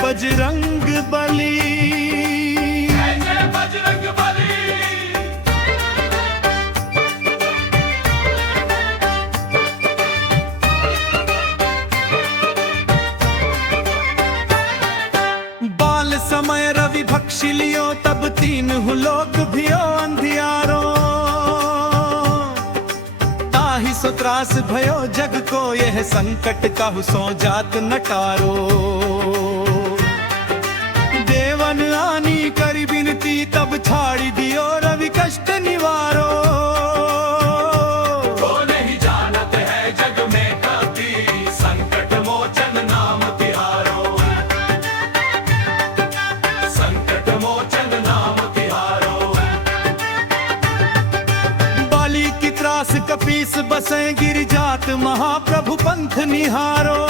बजरंग बली, जय बजरंग बली। बाल समय रवि भक्षी लियो तब तीन लोक भियो अंधियारो, ताहि सो त्रास भयो जग को यह संकट कहु सो जात नटारो। देवन आनी करी बिनती तब छाड़ी दियो रवि कष्ट निवारो। वो नहीं जानत है जग में कभी संकट मोचन नाम तिहारो, संकट मोचन नाम तिहारो। बाली की त्रास कपीस बसे गिर जात महाप्रभु पंथ निहारो।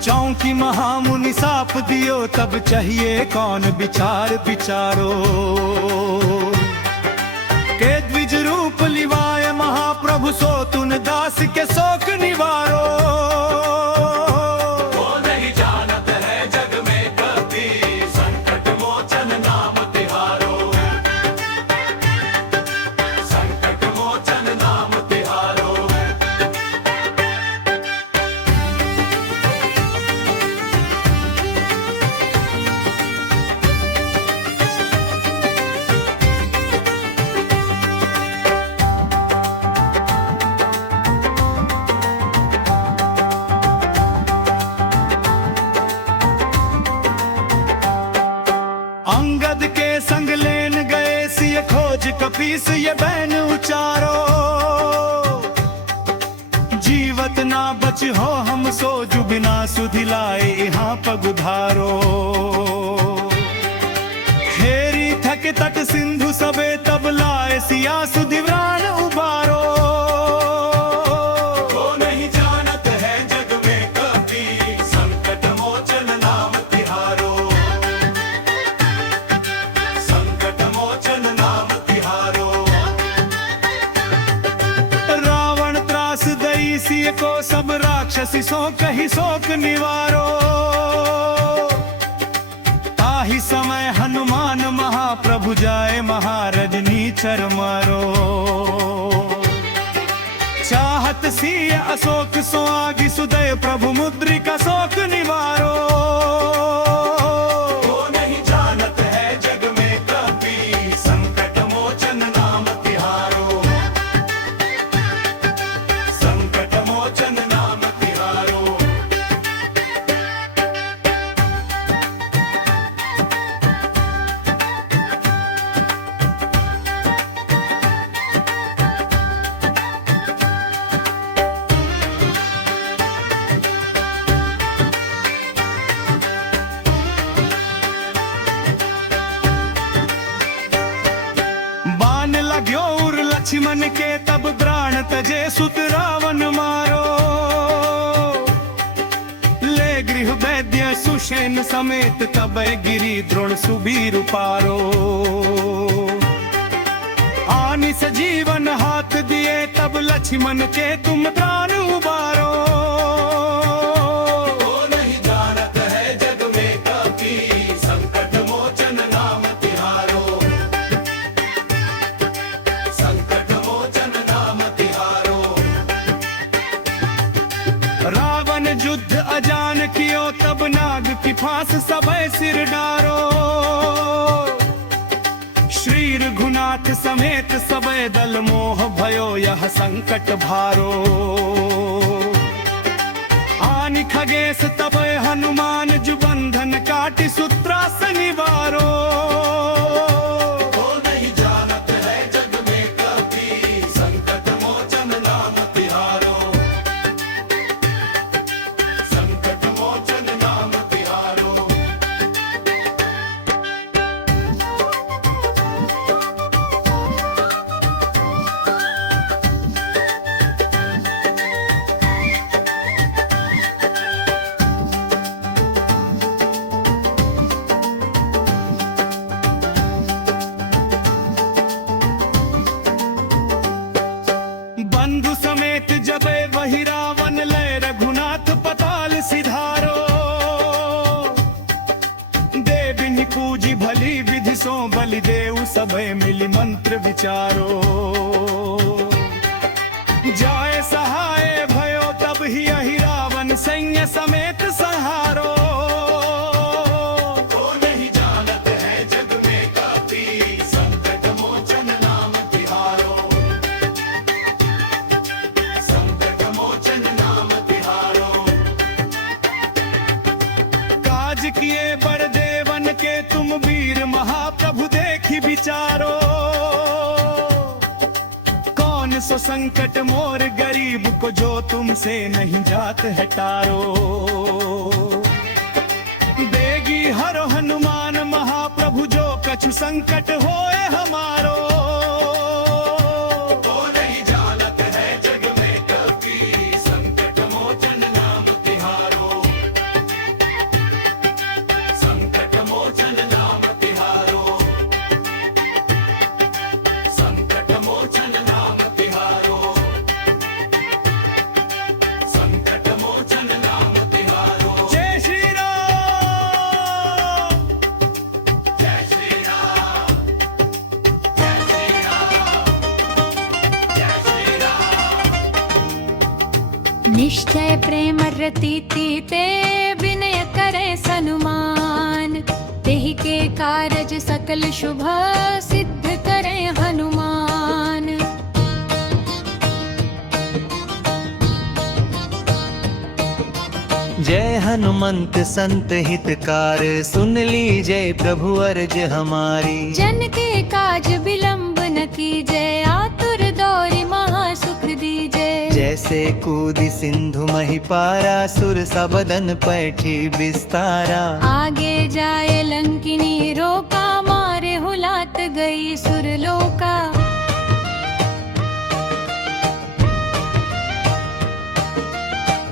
चौंकी महामुनि साप दियो तब चाहिए कौन विचार विचारो। के द्विज रूप लिवाए महाप्रभु सो तुन दास के शोक निवारो। वो नहीं जानत है जग में कभी संकट मोचन नाम तिहारो, संकट मोचन नाम तिहारो। अंगद के संग लेन गए सिय खोज कपीस ये बैन उचारो। जीवत ना बच हो हम सो जुबिना सुधिलाए यहाँ पगुधारो। हेरी थक तट सिंधु सबे तब लाए सिया सुधिव्राण उबारो। वो नहीं जानत है जग में कभी संकट मोचन नाम तिहारो, संकट मोचन नाम तिहारो। रावण त्रास दई सिय को सब राक्षसी सो कही शोक निवारो। ताहि समय हनुमान महाप्रभु जाए महारजनी चर मारो। चाहत सिय अशोक सो आगि सुदय प्रभु मुद्रिका शोक निवारो। वो नहीं जानत है जग में कभी संकट मोचन नाम तिहारो, संकट मोचन नाम तिहारो। बाण लाग्यो उर लक्ष्मण के तब प्राण तजे सुत रावण मारो। ले गृह वैद्य सुषेण समेत तब गिरी द्रोण सुबीर पारो। आनि सजीवन हाथ दिए तब लक्ष्मण के तुम प्राण उबारो। वो नहीं जानत है जग में कभी संकट मोचन नाम तिहारो, संकट मोचन नाम तिहारो। रावण युद्ध अजान कियो तब नाग की फांस सबे सिर डारो। श्री रघुनाथ समेत सबे दल मोह भयो यह संकट भारो। आनि खगेश तबे हनुमान जुबंधन काटि सूत्रास निवारो। वो नहीं जानत है जग में कभी संकट मोचन नाम तिहारो, संकट मोचन नाम तिहारो। हरि देव सबे मिली मंत्र विचारो। जाए सहाय भयो तब ही अहि रावण सैन्य समेत संहारो। तो नहीं जानत है जग में कपी, संकट मोचन नाम तिहारो। संकट मोचन नाम तिहारो। काज किए बड़ देवन के तुम वीर महाप्रभु देखी विचारो। कौन सो संकट मोर गरीब को जो तुमसे नहीं जात है टारो। बेगी हरो हनुमान महाप्रभु जो कछु संकट होए हमारो। तो नहीं जानत है जग में कपी, संकट मोचन नाम तिहारो। संकट मोचन नाम तिहारो। संकट मोचन नाम तिहारो। संकट मोचन नाम तिहारो। जय श्री राम। जय श्री राम। जय श्री राम। जय श्री राम। निश्चय प्रेम रतीति ते विनय करे सनुमान। तेहि के कारज सकल शुभ सिद्ध करे हनुमान। जय हनुमंत संत हितकार, सुन लीजय प्रभु अर्ज हमारी। जन के काज विलंब न कीजय, आतुर दौरि महासुख दीजय। जैसे कूदि सिंधु मही पारा, सुर सबदन पैठी विस्तारा। आगे जाए लंकिनी रोका, मारे हुलात गई सुरलोका।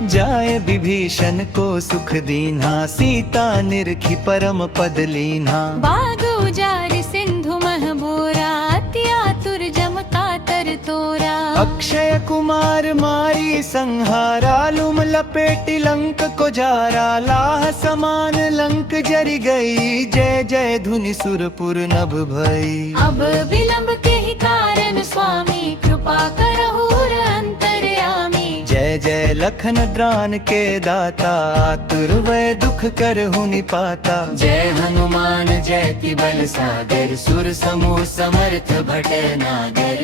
जाए विभीषण को सुख दीन्हा, सीता निरखी परम पद लीन्हा। बाग उजारि सिंधु मह बोरा, अति आतुर जम कातर तोरा। अक्षय कुमार मारी संहारा, लुम लपेटी लंक को जारा। लाह समान लंक जरि गई, जय जय धुनि सुरपुर नभ भई। अब विलंब के ही कारण स्वामी, कृपा करहु अंतर्यामी। जय जय लखन ड्रान के दाता, आतुर वै दुख करहु निपाता। जय हनुमान जय बल सागर, सुर समूह समर्थ भट नागर।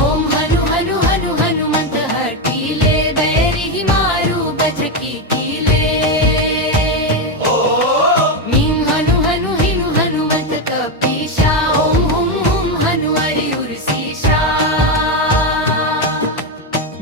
ओम हनु हनु हनु हनुमंत हठीले, बैरिहि मारू बजरकी कीले। मीं हनु हनु हिनु हनुमंत कपीशा, ओम हुम हुम हनु हरि उर्सीशा।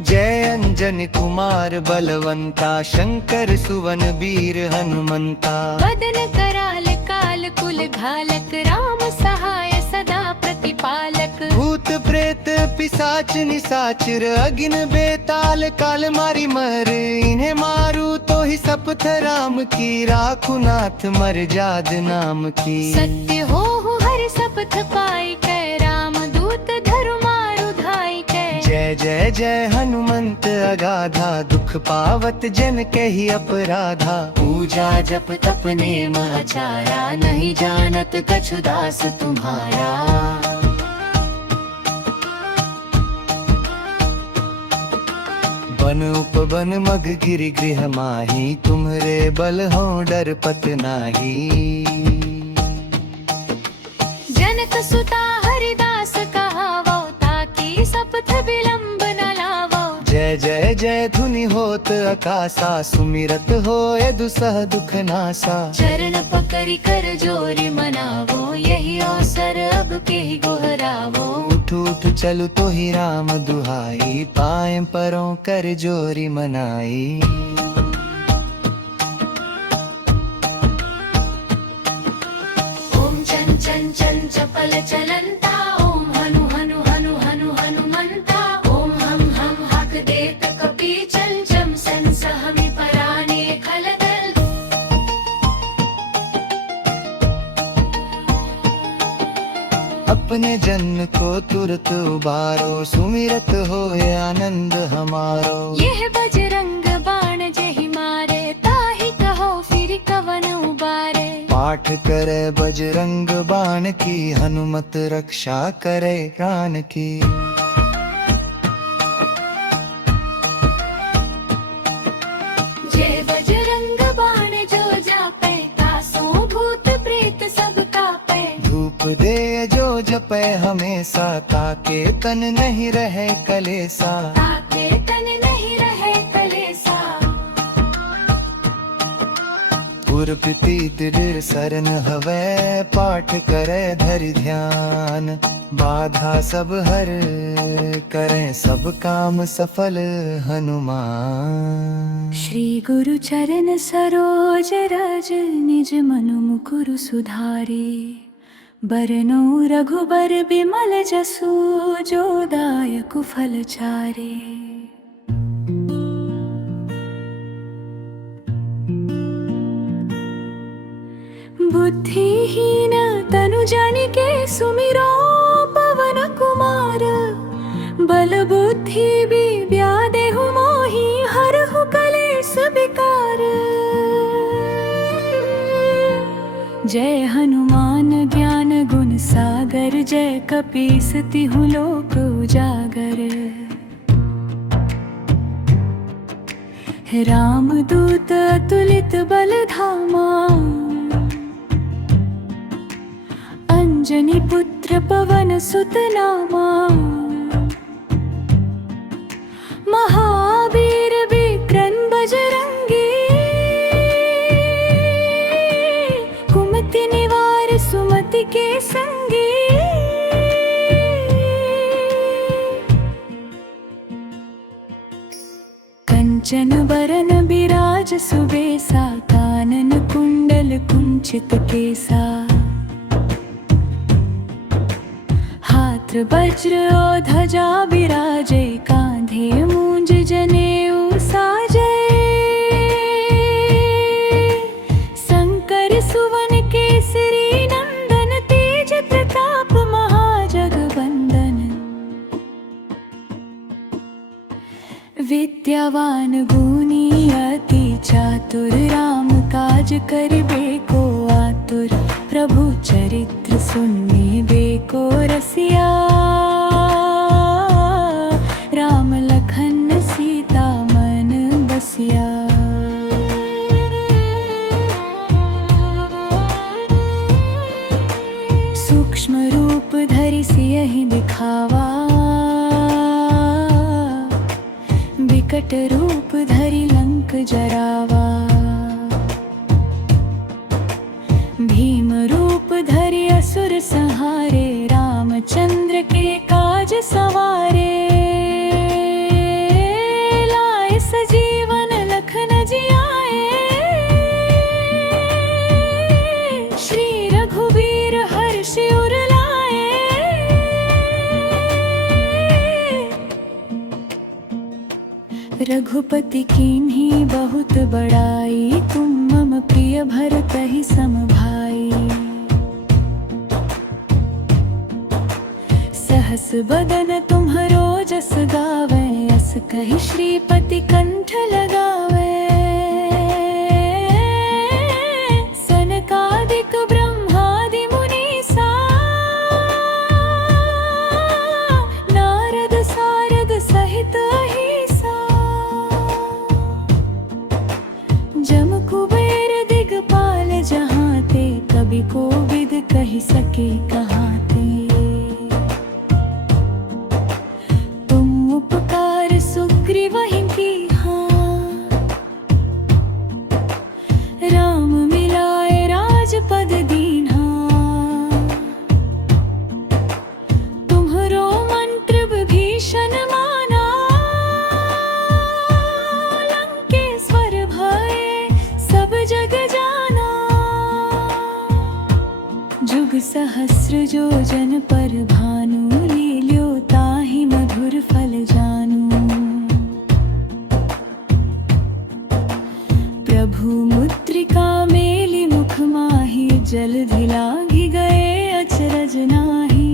जय अंजनी कुमार बलवंता, शंकर सुवन वीर हनुमंता। वदन कराल काल कुल घालक, राम सहाय सदा प्रतिपालक। भूत प्रेत पिशाच निशाचर, अगिन बेताल काल मारी मर। इन्हें मारू तो ही सपथ राम की, राखु नाथ मर जाद नाम की। सत्य हो हर सपथ पाई कै, राम दूत धरु मारु धाई कै। जय जय जय हनुमंत अगाधा, दुख पावत जन के ही अपराधा। पूजा जप तप नेम आचारा, नहीं जानत कछु दास तुम्हारा। बन उपवन मग गिरि गृह माही, तुम्हरे बल हो डर पत नाही। जनक सुता हरिदास कहावो, ताकि सपथ विलंब न लावो। जय जय जय धुनि होत आकाशा, सुमिरत होए दुसह दुख नासा। चरण पकड़ि कर जोरि मनावो, यही अवसर अब के ही गोहरावो। उठ उठ चलु तो ही राम दुहाई, पाएं परों कर जोरी मनाई। ओम चन चन चन चपल चलंता, ओम हनु हनु हनु हनु हनुमंता। ओम हम हाक देत कपी, चल जम सन सहमि पराने खलदल। अपने जन को तुरत उबारो, सुमिरत होए आनंद हमारो। यह बजरंग बाण जहि मारे, ताहि कहो पाठ करे बजरंग बाण की, हनुमत रक्षा करे प्राण की। जय बजरंग बाण जो जापे, तासों भूत प्रेत सब कापे। धूप दे जो जपे हमेशा, ताके तन नहीं रहे कलेसा। ताके तन नहीं रहे कलेसा। उर्पति दृढ़ सरन हवे, पाठ करे धरि ध्यान। बाधा सब हर करें सब काम सफल हनुमान। श्री गुरु चरण सरोज रज, निज मनु मुकुरु सुधारे। बरनौ रघुबर बिमल जसु, जो दायक फल चारे। बुद्धिहीन तनु जानिके सुमिरो पवन कुमार। बल बुद्धि विद्या देहु मोहि, हरहु कलेश विकार। जय हनुमान ज्ञान गुण सागर, जय कपीस तिहु लोक उजागर। राम दूत अतुलित बल धामा, अंजनी पुत्र पवन सुत नामा। महावीर विक्रम बजरंगी, कुमति निवार सुमति के संगी। कंचन बरन बिराज सुबेसा, कानन कुंडल कुंचित केसा। वज्र और ध्वजा विराजे, कांधे मूंज जनेऊ साजे। शंकर सुवन केसरी नंदन, तेज प्रताप महाजगवंदन। विद्यावान गुणी अति चातुर, राम काज करिबे को आतुर। प्रभु चरित्र सुनिबे को रसिया, राम लखन सीता मन बसिया। सूक्ष्म रूप धरि सियहि दिखावा, विकट रूप धरि लंक जरावा। भीम रूप धरि असुर संहारे, रामचंद्र के काज सवारे। लाए सजीवन लखन जियाए, श्री रघुवीर हर्षि उर लाए। रघुपति कीन्ही बहुत बड़ाई, तुम मम प्रिय भरतहि सम भाई। सहस बदन तुम्हरो जस गावे, अस कहि श्रीपति कंठ लगावे। सनकादिक ब्रह्मादि मुनीसा, नारद सारद सहित अहिसा। जम कुबेर दिगपाल जहाँ ते, कवि कोविद कहि सके कहाँ ते। तुम उपकार सुग्रीवहि कीन्हा, राम मिलाए राजपद दीन्हा। तुम्हरो मंत्र विभीषण माना, लंकेश्वर भय सब जग जाना। जुग सहस्र जो जन पर भानु, लील्यो ताहि मधुर फल जानू। प्रभु मुद्रिका मेलि मुख माहि, जलधि लांघि गए अचरज नाहि।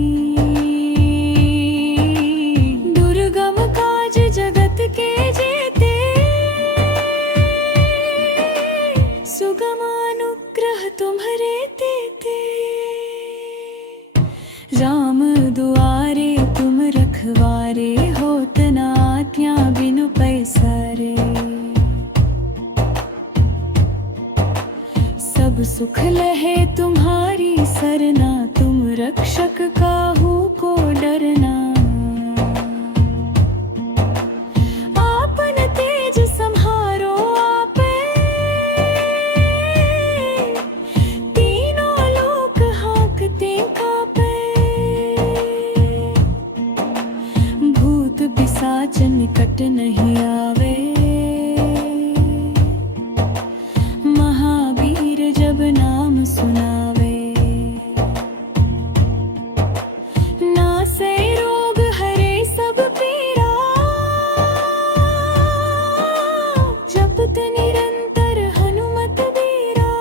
दुर्गम काज जगत के जेते, सुगम अनुग्रह तुम्हरे रोटियां बिनु पैसारे। सब सुख लहे तुम्हारी सरना, तुम रक्षक काहू को डरना। आपन तेज सम्हारो आपे, तीनों लोक हाँकते कापे। भूत पिशाच निकट नहीं आवे, महावीर जब नाम सुनावे। नासे रोग हरे सब पीरा, जपत निरंतर हनुमत बीरा।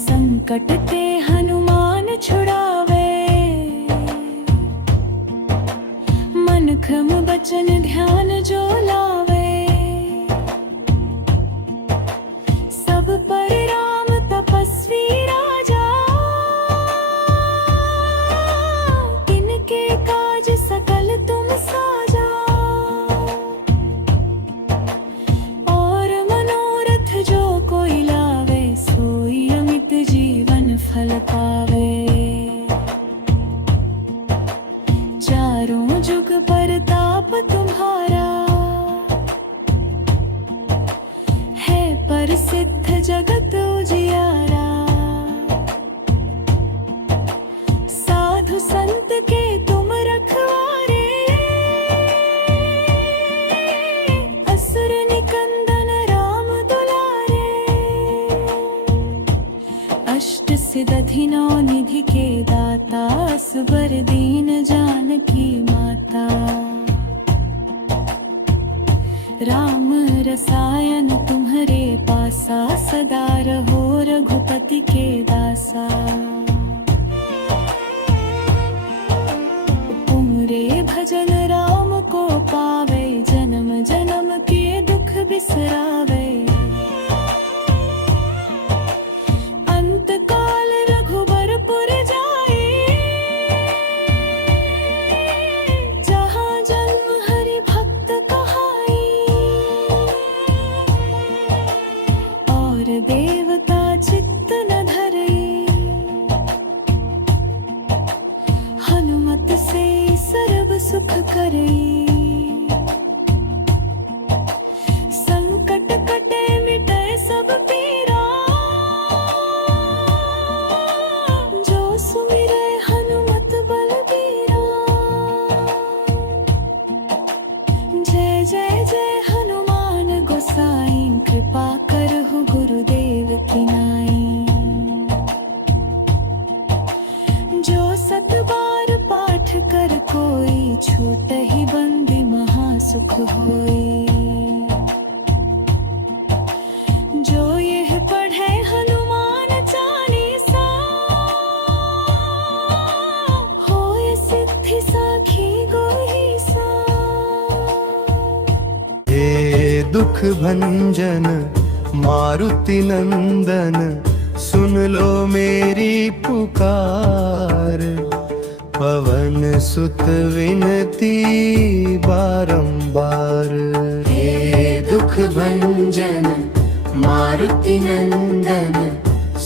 संकट ते हनुमान छुड़ावे, मन क्रम बचन ध्यान जो लावे। सब पर राम तपस्वी राजा, इनके काज सकल तुम साजा। और मनोरथ जो कोई लावे, सोई अमित जीवन फल पावे। चारों जुग परताप तुम्हारा, है प्रसिद्ध जगत उजियारा। साधु संत के तुम रखवारे, असुर निकंदन राम दुलारे। अष्ट सिद्धि नौ निधि के दाता, असबर दीन जानकी माता। राम रसायन तुम्हारे पासा, सदा रहो रघुपति के दासा। उमरे भजन राम को पावे, जन्म जन्म के दुख बिसरावे। अंत काल रघुबरपुर जाए, जहाँ जन्म हरि भक्त कहाई। और देवता चित्त न धरई, हनुमत से सर्व सुख करई। संकट कटे मिटे सब पीरा, जो सुमिरे हनुमत बलबीरा। जय जय जय हनुमान गोसाई, कृपा करहु गुरुदेव की नाई। जो सत बार पाठ कर कोई, छूट ही बंदी महासुख होई। जो यह पढ़े हनुमान चालीसा, होय सिद्धि साखी गोईसा। हे दुख भंजन मारुति नंदन, सुन लो मेरी पुकार। पवन सुत विनती बारंबार। हे दुख भंजन मारुति नंदन,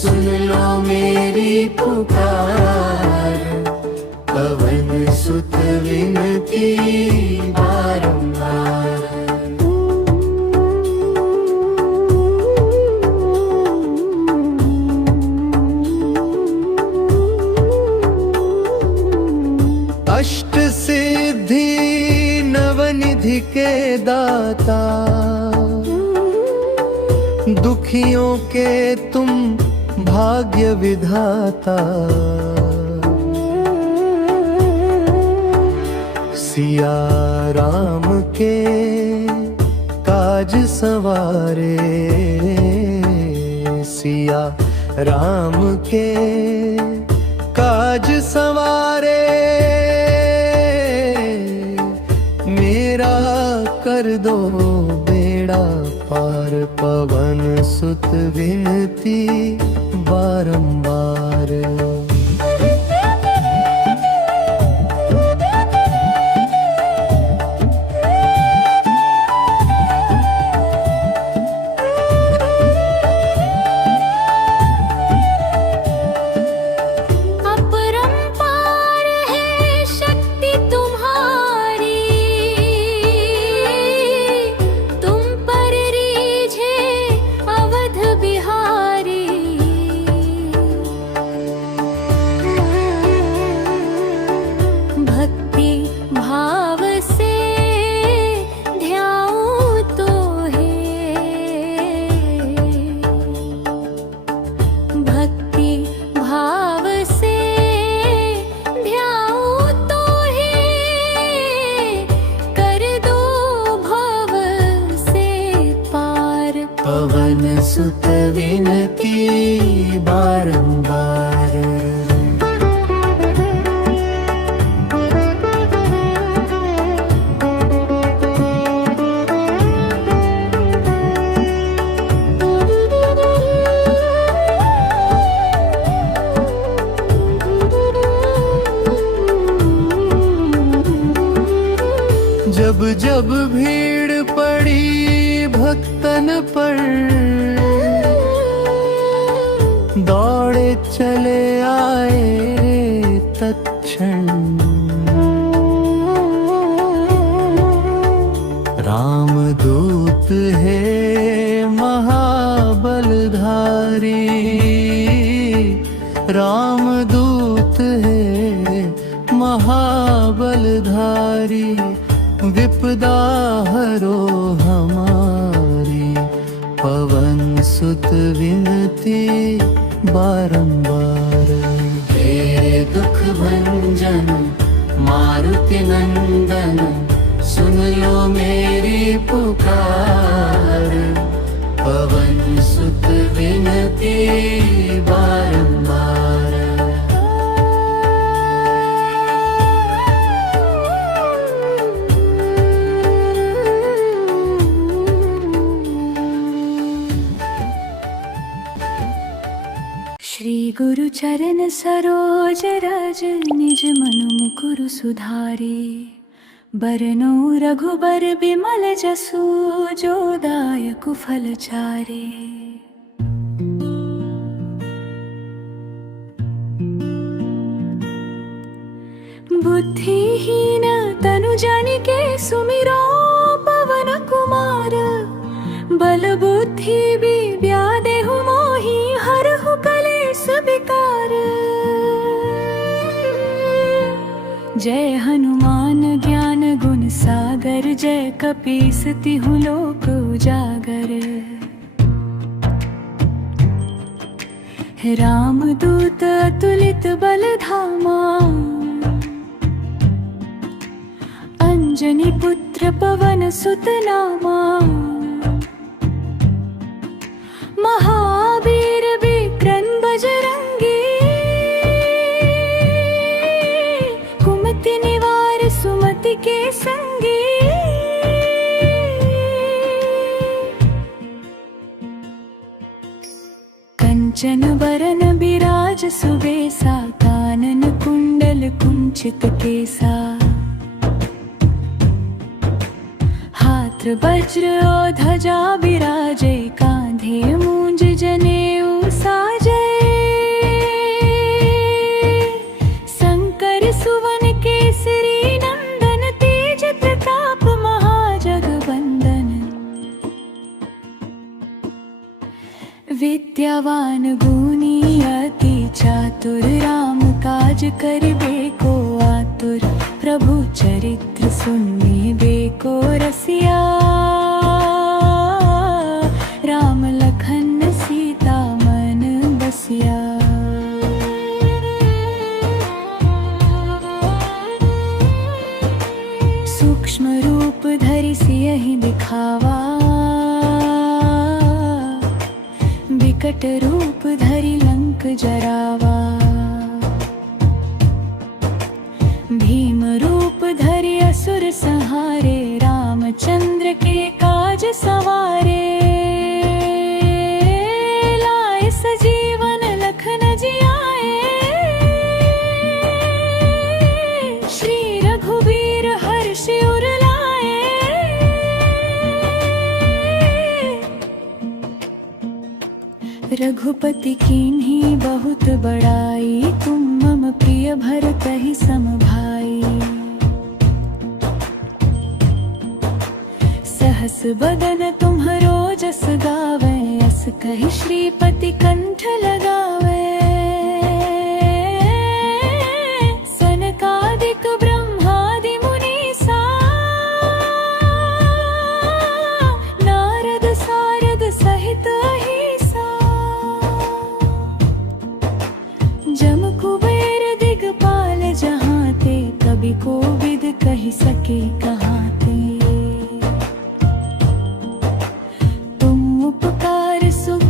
सुन लो मेरी पुकार। पवन सुत विनती बारंबार। अष्ट सिद्धि नवनिधि के दाता, दुखियों के तुम भाग्य विधाता। सिया राम के काज सवारे, सिया राम के काज सवारे। मेरा कर दो बेड़ा पार, पवन सुत विनती बारंबार। सुत विनती बारंबार। जब जब भीड़ पड़ी भक्तन पर, दौड़े चले आए तत्क्षण। रामदूत है महाबलधारी, रामदूत है महाबलधारी। विपदा हरो हमारी, पवन सुत विनती बारंबार। हे दुख भंजन मारुति नंदन, सुन लो मेरी पुकार। पवन सुत विनती बारंबार। श्री गुरु चरण सरोज रज, निज मनु मुकुरु सुधारे। बरनौ रघुबर बिमल जसु, जो दायक फल चारे। बुद्धिहीन तनु जानिके सुमिरो पवन कुमार। बल बुद्धि विद्या देहु मोहि, हरहु कलेस विकार। जय हनुमान ज्ञान गुण सागर, जय कपीस तिहु लोक उजागर। रामदूत अतुलित बल धामा, अंजनी पुत्र पवन सुत नामा। महावीर विक्रम बजरंगी, कुमति निवार सुमति के संगी। कंचन बरन बिराज सुबेसा, कानन कुंडल कुंचित केसा। हाथ वज्र और ध्वजा विराजे, कांधे मूंज जनेऊ साजे। शंकर सुवन केसरी नंदन, तेज प्रताप महाजगवंदन। विद्यावान गुणी अति चातुर, राम काज करिबे को आतुर। प्रभु चरित्र सुनिबे को रसिया, राम लखन सीता मन बसिया। सूक्ष्म रूप धरि सियहि दिखावा, विकट रूप धरि लंक जरावा। भीम रूप धरि असुर संहारे, रामचंद्र के काज सवारे। लाए सजीवन लखन जियाए, श्री रघुवीर हर्षि उर लाए। रघुपति कीन्ही बहुत बड़ाई, तुम मम प्रिय भरतहि सम भाई। सहस बदन तुम्हरो जस गावे, अस कहि श्रीपति कंठ लगावे। सनकादिक ब्रह्मादि मुनीसा, नारद सारद सहित अहिसा। जम कुबेर दिगपाल जहाँ ते, कवि कोविद कहि सके कहाँ ते। तुम उपकार सुख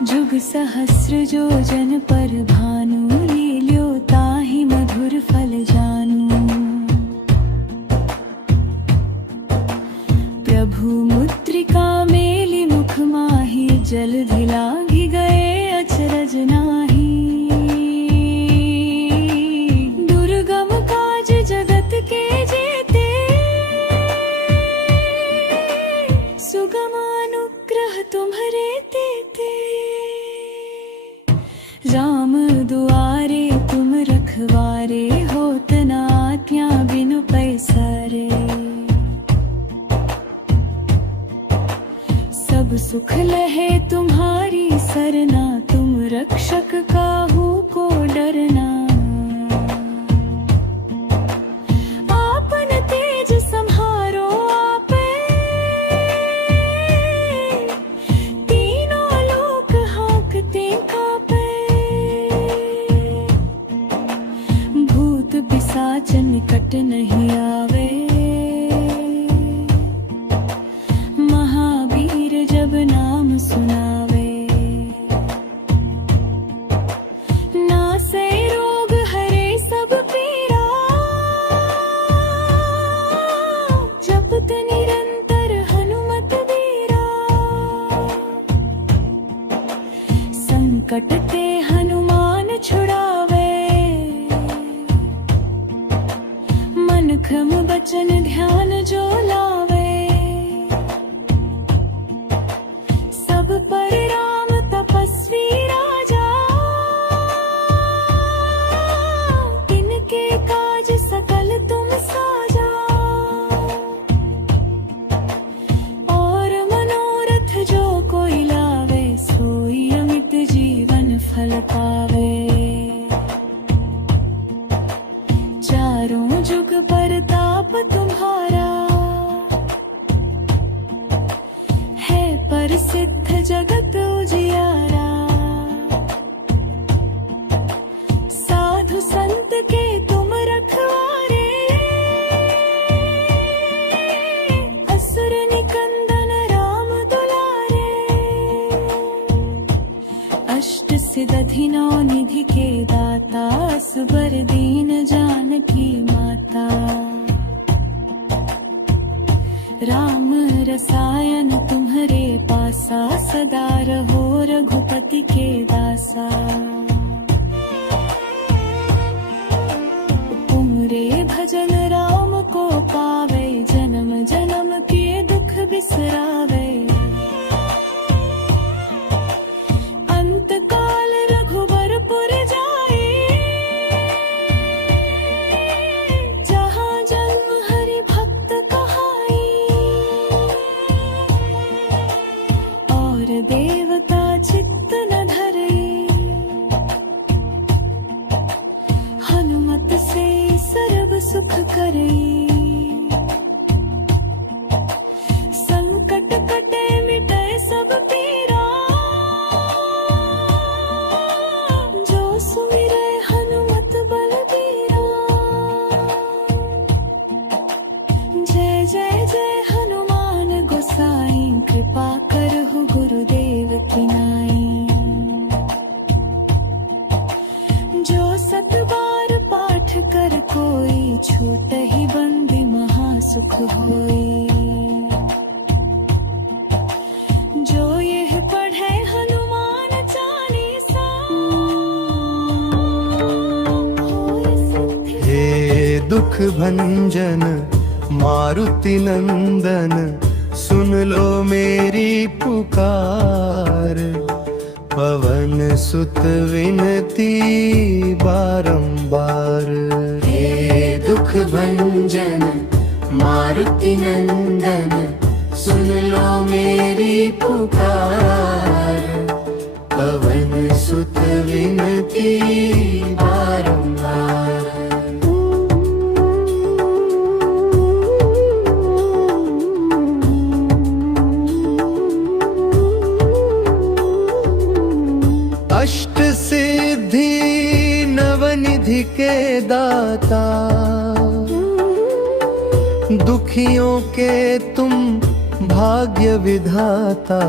जुग सहस्र योजन पर भानु लील्यो ताहि मधुर फल जानू। प्रभु मुद्रिका मेलि मुख माहि जलधि लागी गए अचरज नाही। दुर्गम काज जगत के जेते सुगम अनुग्रह तुम्हरे तेते। राम दुआरे तुम रखवारे होत न आज्ञा बिनु पैसारे। सब सुख लहे तुम्हारी सरना तुम रक्षक काहू को डरना। आपन तेज सम्हारो आपे तीनों लोक हाँकते कापे। भूत पिशाच निकट नहीं आवे महावीर जब नाम सुनावे। नासे रोग हरे सब पीरा जपत निरंतर हनुमत बीरा। संकट ते हनुमान छुड़ावे मन क्रम बचन ध्यान जो लावे। सब पर राम तपस्वी राजा इनके काज सकल तुम साजा। और मनोरथ जो कोई लावे सोई अमित जीवन फल पावे। चारों जुग परताप तुम्हारा है प्रसिद्ध जगत उजियारा। साधु संत के तुम रखवारे असुर निकंदन राम दुलारे। अष्ट सिद्धि नौ निधि के दाता असबर दीन जानकी माता। राम रसायन तुम्हरे पासा सदा रहो रघुपति के दासा। तुमरे भजन राम को पावे जन्म जन्म के दुख बिसरावे। अंत काल रघुबरपुर जाए जहाँ जन्म हरि भक्त कहाई। और देवता चित्त न धरे हनुमत से सर्व सुख करे। संकट कटे मिटे सब पीरा जो सुमिरे हनुमत बलबीरा। जय जय जय हनुमान गोसाई कृपा करहु गुरुदेव की नाई। जो सत बार पाठ कर कोई छूट ही बंदी महासुख होई। जो यह पढ़े हनुमान चालीसा होय सिद्धि। हे दुख भंजन मारुति नंदन सुन लो मेरी पुकार। पवन सुत विनती बारंबार। हे दुख भंजन मारुति नंदन सुन लो मेरी पुकार। पवन सुत विनती बारंबार। अष्ट सिद्धि नवनिधि के दाता दुखियों के तुम भाग्य विधाता।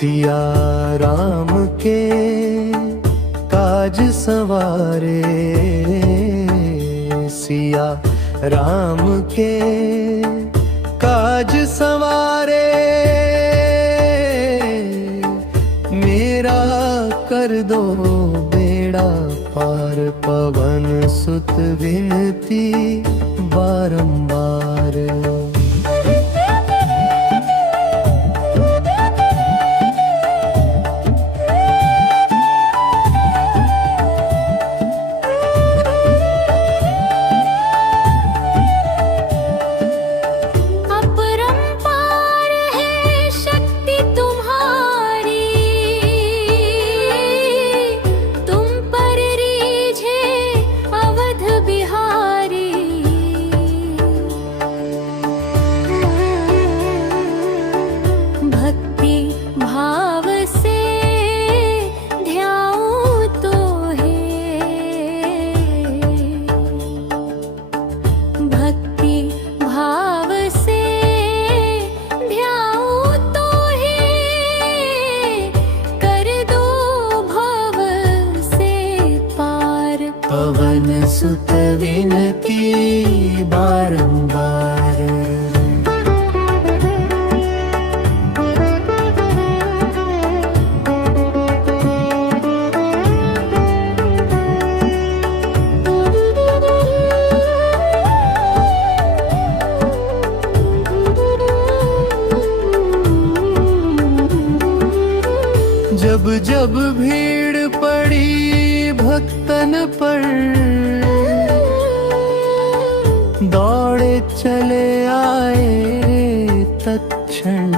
सिया राम के काज सवारे, सिया राम के काज सवारे, मेरा कर दो बेड़ा पार। पवन सुत विनती बारंबार। अपरंपार है शक्ति तुम्हारी, तुम पर रीझे अवध बिहारी। भक्ति भाव से ध्याऊं तो है, भक्ति भाव से ध्याऊं तो है, कर दो भव से पार। पवन सुत विनती बारंबार। जब जब भीड़ पड़ी भक्तन पर, दौड़े चले आए तत्क्षण।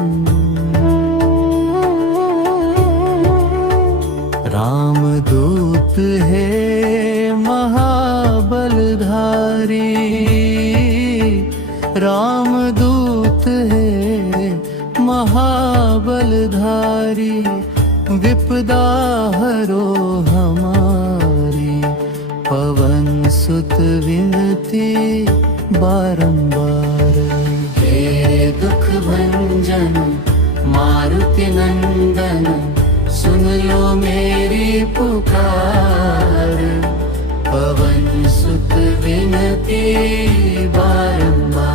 रामदूत है महाबलधारी, रामदूत है महाबलधारी। विपदा हरो हमारी, पवन सुत विनती बारंबार। हे दुख भंजन मारुति नंदन, सुन लो मेरी पुकार। पवन सुत विनती बारंबार।